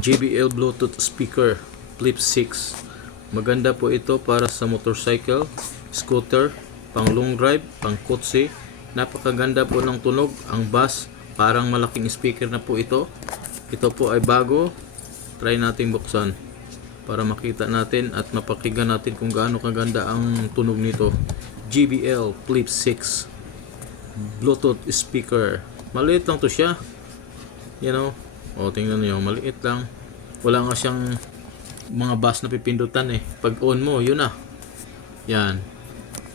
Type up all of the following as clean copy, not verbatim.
JBL Bluetooth speaker Flip 6. Maganda po ito para sa motorcycle, scooter, pang long drive, pang kotse. Napakaganda po ng tunog. Ang bass, parang malaking speaker na po ito. Ito po ay bago. Try natin buksan para makita natin at mapakinggan natin kung gaano kaganda ang tunog nito. JBL Flip 6 Bluetooth speaker. Maliit lang to siya. O, tingnan niyo, maliit lang. Wala nga siyang mga bass na pipindutan eh. Pag on mo, yun na. Yan.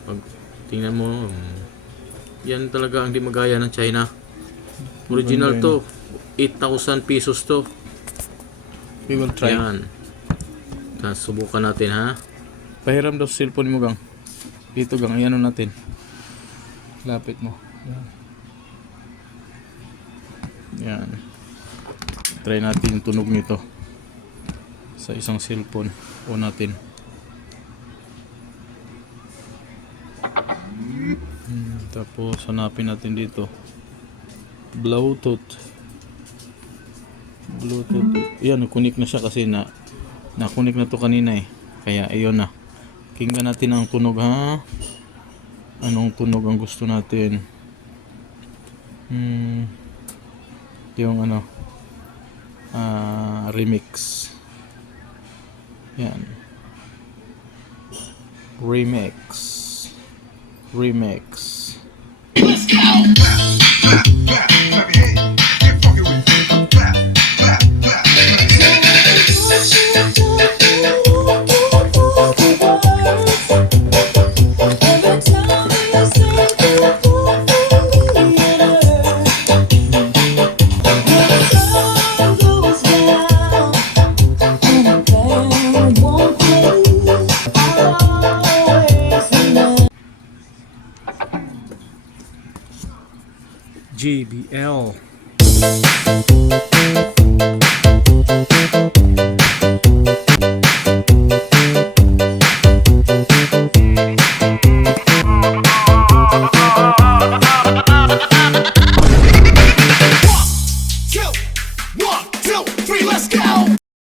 Pag tingnan mo, yan talaga ang di magaya ng China. Original to. 8,000 pesos to. We will try. Yan. Subukan natin ha. Pahiram daw sa cellphone mo, gang. Dito, gang. Ayan natin. Lapit mo. Yan. Try natin yung tunog nito sa isang cellphone. O natin. Tapos hanapin natin dito. Bluetooth. Yan, nakunik na siya kasi nakunik na to kanina eh. Kaya ayun na. Kinggan natin ang tunog ha. Anong tunog ang gusto natin? Yung remix. Yan. Remix. Let's go. JBL